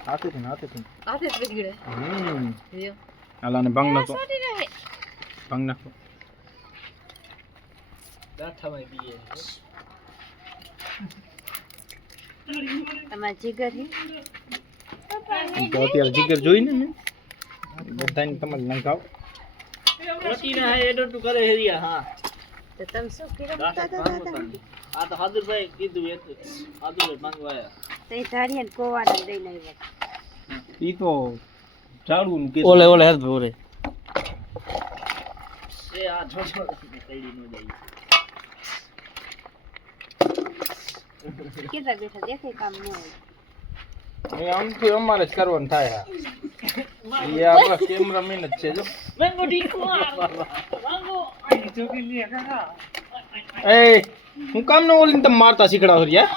હાથે થી હાથે જ બગડે લ્યો આલાને ભંગ નાખો સોટી રહે ભંગ નાખો ગાંઠામાં બીએ તમાર જીગર હે તો અત્યારે જીગર જોઈને ને બધાને તમારે લંકાવ રોટી ના હે એડો તું કરે હેરિયા હા તો તમે શું કર્યું આ તો હાદરભાઈ કીધું એ તો હાદરભાઈ માંગવાયા તે ધારિયા ને કોવાડા દઈને આવ્યા ઈ તો ચાડું કે ઓલે ઓલે હાથ ભોરે એ આ છોડો તૈડી નો જાય કેતા બેઠા દેખે કામ ન હોય એ આમ તો અમારે જ કરવાનું થાય હા એ આપણા કેમેરામેન જ છે જો મેંગો ડીકો માંગો આઈ જોગી લે કાકા એ હું કામ ન ઓલીને તમે મારતા શીખડાવો યાર